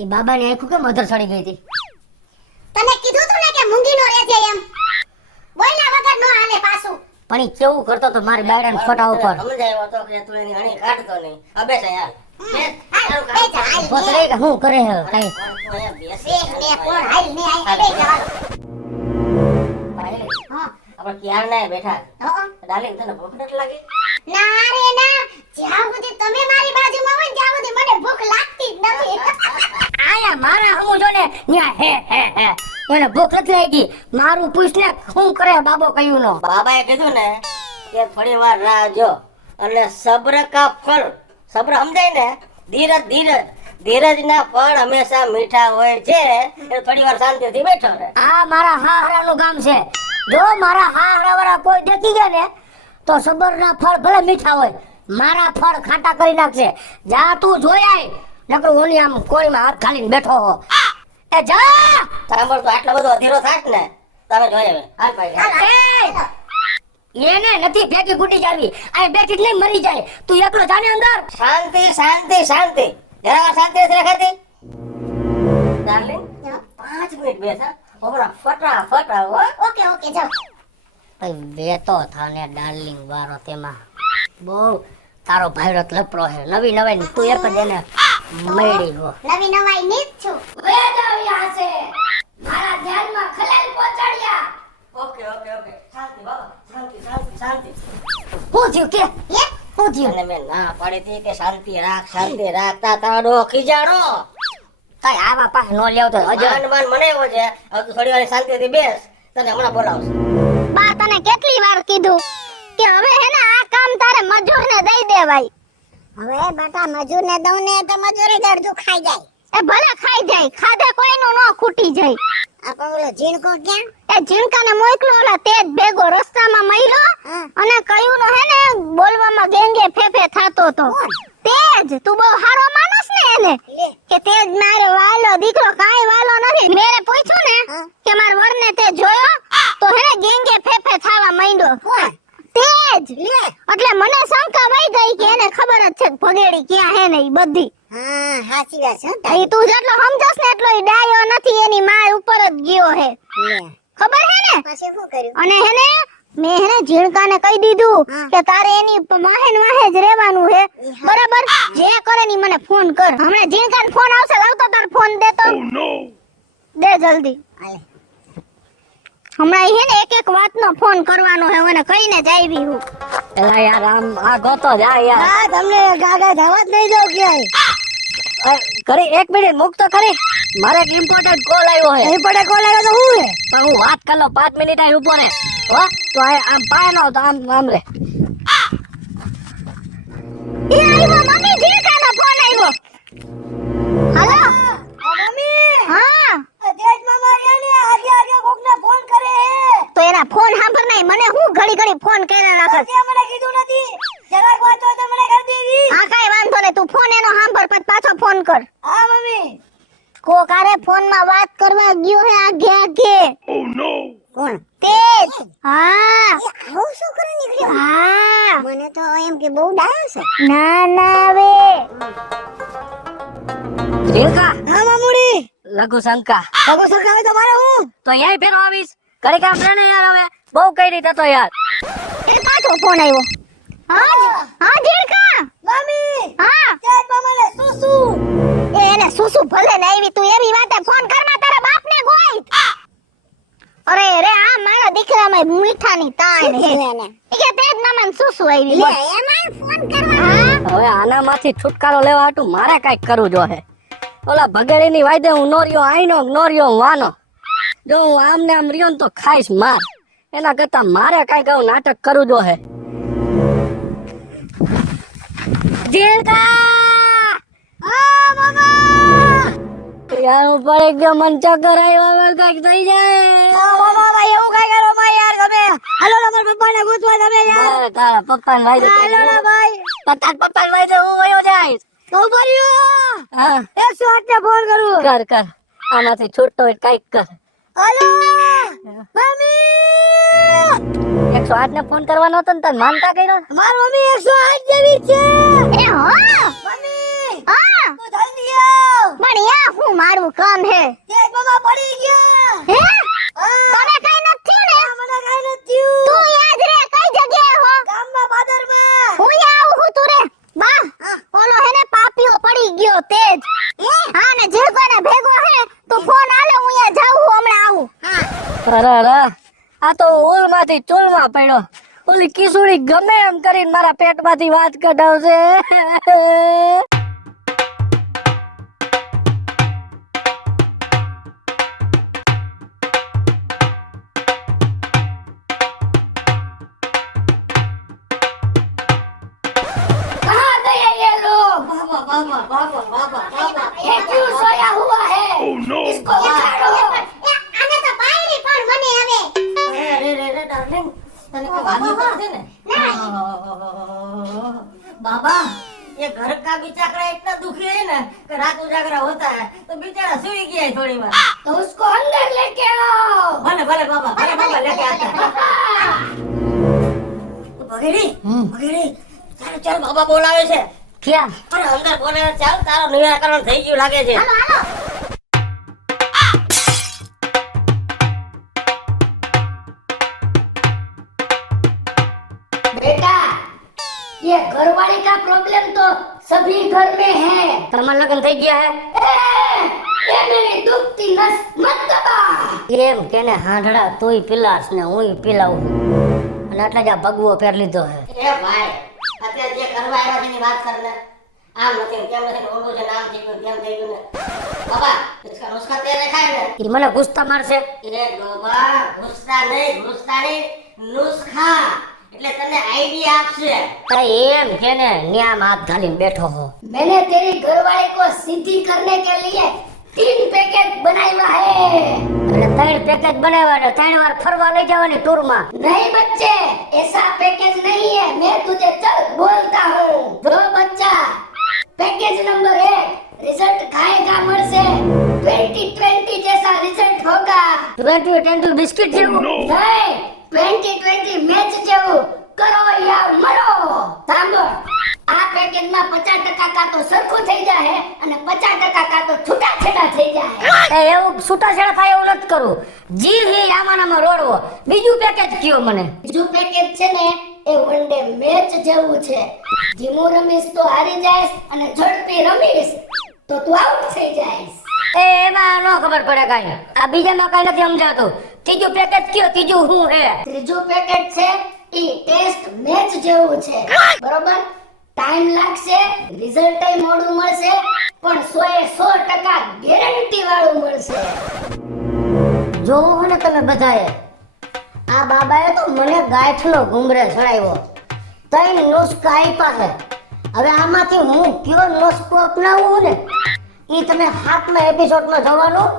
એ બાબાને આખું કેમ અધર ચડી ગઈ હતી? તને કીધું તું ને કે મૂંગી નો રહેજે એમ. બોલ્યા વગર નો હાલે પાછું. પણ ઈ કેવું કરતો તો મારી બાયડાના ફોટા ઉપર. સમજાયો તો કે તું એની હણી કાઢતો નહીં. અબે છે યાર. પોતરે કે હું કરે હે કઈ આપણે ક્યાં ના બેઠા ડાર્લિંગ તને ભૂખ નથી લાગી? ના રે ના, જ્યાં સુધી તમે મારી બાજુમાં હોય ત્યાં સુધી મને ભૂખ લાગતી જ નથી. આયા મારા હમુ જો ને ન્યા હે એને ભૂખ નથી લાગી. મારું પૂછ ને શું કરે બાબો કયું નો? બાબાએ કીધું ને કે થોડી વાર રાહ જો અને સબ્ર કા ફળ, સબ્ર સમજાય ને, ધીરજ ધીરજ, ધીરજના ફળ હંમેશા મીઠા હોય છે. એટલે થોડી વાર શાંતિથી બેઠો રહે. આ મારા હાહરાનું ગામ છે. જો મારા હાહરાવાળા કોઈ દેખી ગયા ને તો સબરના ફળ ભલે મીઠા હોય, મારા ફળ ખાટા કરી નાખશે. જા તું જોઈ આય, નકર ઓલી આમ કોળીમાં હાથ ખાલીને બેઠો હો. એ જા સાંભળ તો આટલો બધો અધીરો થાક ને તમે જોઈ હવે. હાલ ભાઈ એને નથી ભેગી ગુટી જાવી. આ બેઠી જ નહીં મરી જાય. તું એકલો જાને અંદર. શાંતિ શાંતિ શાંતિ, જરા વાર શાંતિ નથી રખાતી? ડાર્લિંગ 5 મિનિટ બેસા ઓબરા ફટાફટ આવો. ઓકે ઓકે જાઓ. ભાઈ વેતો થાને ડાર્લિંગ વારો તેમાં બહુ તારો ભાઈરો લપરો હે. નવી નવાઈ તું એક જ એને મળી હો. નવી નવાઈ ની જ છું. વેદાવ્યા છે મારા ધ્યાનમાં ખલેલ પહોંચાડ્યા. ઓકે ઓકે ઓકે, શાંતિ બાબા, શાંતિ શાંતિ શાંતિ. હું થયું કે લે હું થયું? અને મેં ના પાડી હતી કે શાંતિ રાખ, શાંતિ રાખતા તારો ખીજાડો કઈ આવા પાસે નો લેવ તો અજર માન મનાવ્યો છે. હવે તું થોડી વાર શાંતિથી બેસ, તને હમણાં બોલાવશે. બા તને કેટલી વાર કીધું કે હવે હે ને આ કામ તારે મજૂરને દઈ દેવાય. હવે બેટા મજૂરને દઉં ને તો મજૂરી દરજુ ખાઈ જાય. એ ભલે ખાઈ જાય, ખાધે કોઈનું ન ખૂટી જાય. આ પેલો ઝીણકો ક્યાં? એ ઝીણકાને મોકલો ઓલા તેજ ભેગો રસ્તામાં મર્યો અને કયું નો હે ને બોલવામાં ગેંગે ફેફે થાતો તો. તેજ તું બહુ હારો માણસ ને એને કે તેજ મારે વાલો દીકરો કાઈ વાલો નથી. મેરે પૂછ્યું ને કે માર વરને તે જોયો તો હે ને ગેંગે ફેફે થાવા માંડ્યો. તેજ એટલે મને શંકા વઈ ગઈ કે એને ખબર જ છે કે ભગેડી ક્યાં હે ને ઈ બધી. હા સાચી વાત છે. ઈ તું જેટલો સમજસ ને એટલો ઈ ડાયો નથી, એની માય ઉપર જ ગયો હે. ખબર હે ને? પછી શું કર્યું? અને હે ને મેં હે ને ઝીણકાને કહી દીધું કે તારે એની વાહે જ રહેવાનું હે. બરાબર? જે કરે ની મને ફોન કર. હમણાં ઝીણકાને ફોન આવશે, લાવતો તાર ફોન દે તો. દે જલ્દી. હમણાં હે ને એક એક વાતનો ફોન કરવાનો હે, મને કહીને જ આવી હું. એલા યાર આમ આ ગોતો જા યાર. હા તમને ગાગા જવા જ નહીં દઉં ક્યાંય. કરી એક મિનિટ મુક તો ખરી. મારે એક ઇમ્પોર્ટન્ટ કોલ આવ્યો હે. પડે કોલ આવ્યો તો હું હે? પણ હું વાત કર લો 5 મિનિટ આય ઉભો રે. હો તો આમ પાય નો તો આમ રે. એ આવ્યો મમ્મી, ઝીણકાનો ફોન આવ્યો. હાલો મમ્મી. હા તેજ મામા આને આગે કોકને ફોન કરે હે. તો એના ફોન સાંભળ નહીં, મને હું ઘડી ઘડી ફોન કર્યા રાખે. તે મને કીધું નથી. જરાક વાત હોય તો મને કરી દેવી. હા કાઈ વાંધો નહીં, તું ફોન એનો સાંભળ પછી પાછો ફોન કર. હા મમ્મી. કોકારે ફોનમાં વાત કરવા ગયો હે આગે આગે. ઓ નો. કોણ? તેજ. હા આવું શું કરી નીકળ્યો? હા મને તો એમ કે બહુ ડાયો છે. ના ના વે. ઝીણકા હા મામુડી. લઘુ શંકા કબો સરકાવે તો મારે હું તો યાય ફેરો આવીશ. ઘડી કામ રે ને યાર, હવે બહુ કઈ રીતે તો યાર. એ પાછો ફોન આવ્યો. હા હા ઝીણકા. મમ્મી. હા તેજ મામાને સુસુ. એને સુસુ ભલે ને આવી, તું એવી વાતે ફોન કરમાં તારા બાપને ગોઈ. અરે રે આ મારા દીકરામાં મીઠાની તાણ હે. ઈ કે તેજ મામાને સુસુ આવી. લે એમાં ફોન કરવા. હવે આનામાંથી છુટકારો લેવા હાટુ મારે કઈક કરવું જો હે. ઓલા ભગેડીની વાયદે હું નોરિયો આઈનો નોરિયો વાનો. જો હું આમને આમ રહ્યો ને તો ખાઈશ માર. એના કરતા મારે કઈક આવું નાટક કરવું જો હે. ઝીણકા આ મામા. યાર હું પડી ગયો, મન ચક્કર આવ્યો, હવે કઈક થઈ જાય. મામા ભાઈ એવું કઈ કરો માં યાર તમે. હાલો મારા પપ્પાને ગોતવા તમે યાર. તારા પપ્પાને વાયદે હાલો ભાઈ. તારા પપ્પાને વાયદે હું વયો જઈશ. તો ભર્યો. હા 108 ને ફોન કરું. કર કર, આમાંથી છૂટતો હોય કઈક કર. હાલો મમ્મી. 108 ને ફોન કરવાનો હતો ને તને માનતા કર્યો. માર મમ્મી 108 જેવી છે. એ હા મમ્મી. હા તું જલ્દી આવ. પણ યા હું મારું કામ હે તેજ મામા પડી ગયા. હે તને કઈ નથી થયું ને મને કાઈ નથી થયું. તું યાદ રે કઈ જગ્યાએ હો ગામમાં બાદરમાં. હું આવું હું તું રે બા ઓલો હે ને પાપીઓ પડી ગયો તેજ હા ને જે કોને ભેગો હે તું ફોન આલે હું અહીંયા જાઉં હું હમણાં આવું અરે આ તો ઓલમાંથી ચોલમાં પડ્યો. ઓલી કિસુડી ગમે એમ કરીને મારા પેટમાંથી વાત કઢાવશે. कहाँ गए ये लोग? बाबा बाबा बाबा बाबा बाबा ये क्यों सोया हुआ है? इसको उठाओ. આને તો પાયડી પણ મને હવે અરે રે રે ડાર્લિંગ તને કોઈ વાગ્યું તો નથી ને बाबा ये घर का बिचारा इतना दुखी है ना कि रात उजागरा होता है तो बेचारा सोई गया है थोड़ी बार तो उसको अंदर लेके आओ. भले भले बाबा लेके आता है तो भगेड़ी ચાલ ચાલ બાબા બોલાવે છે क्या? અરે અંદર બોલે ચાલ તારો નિરાકરણ થઈ ગયું લાગે છે હાલો હાલો बेटा ये घरवाली का प्रॉब्लम तो सभी घर में है. તમારા લગ્ન થઈ ગયા હે? ये मेरी दुखती नस मत दबा. એમ કેને હાંડડા તોય પીલાસ ને હુંય પીલાવું અને આટલા જ આ ભગવો પહેર લીધો હે. એ ભાઈ અત્યારે જે કરવા આવ્યા છે એની વાત કર ને આમ નથી તેમ નથી ઓલું છે નામ થઈ ગયું તેમ થઈ ગયું ને બાબા इसका नुस्खा तेरे खाए ने ઈ મને ગુસ્સા મારશે. એ ડોબા ગુસ્સા નહીં નુસ્ખા એટલે તને આઈડિયા આપશે તો એમ કેને ન્યામ હાથ ઘાલીને બેઠો હો. मैंने तेरी घरवाली को सीधी करने के लिए 3 पैकेट बनाया है. અને 3 पैकेट बनाया है 3 बार फरवा ले जवानी टूर में. नहीं बच्चे ऐसा पैकेज नहीं है. मैं तुझे चल बोलता हूँ. जो बच्चा पैकेज नंबर 1 रिजल्ट खाएगा मरसे 2020 जैसा रिजल्ट होगा. 2020 बिस्किट जेवू नहीं 2020 मैच जेवू કરો યા મરો. સાંભળ આ પેકેજમાં 50% કાં તો સરખું થઈ જાય અને 50% કાં તો છૂટાછેડા થઈ જાય. એવું છૂટાછેડા થાય એવું નથી કરું. જીવ હે આમાંનામાં રોડવો. બીજું પેકેજ કયો મને. બીજું પેકેજ છે ને એ વન ડે મેચ જેવું છે. ધીમું રમીશ તો હારી જાઈશ અને ઝડપી રમીશ તો તું આઉટ થઈ જાઈશ. એમાં નો ખબર પડે કાંઈ. આ બીજામાં કાંઈ નથી સમજાતું. ત્રીજું પેકેજ કયો? ત્રીજું શું હે? ત્રીજું પેકેજ છે ઈ ટેસ્ટ મેચ જેવું છે. બરોબર ટાઈમ લાગશે રિઝલ્ટ મોડું મળશે પણ 100% ગેરંટી વાળું મળશે. જોવું ને તમે બધાએ આ બાબાએ તો મને ગાંઠનો ઘુંઘરે ચડાવ્યો. 3 નુસ્ખા આપ્યા છે. હવે આમાંથી હું કયો નુસ્ખો અપનાવું ને ઈ તમે 7મા એપિસોડમાં જોવાનું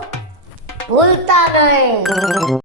ભૂલતા નહીં.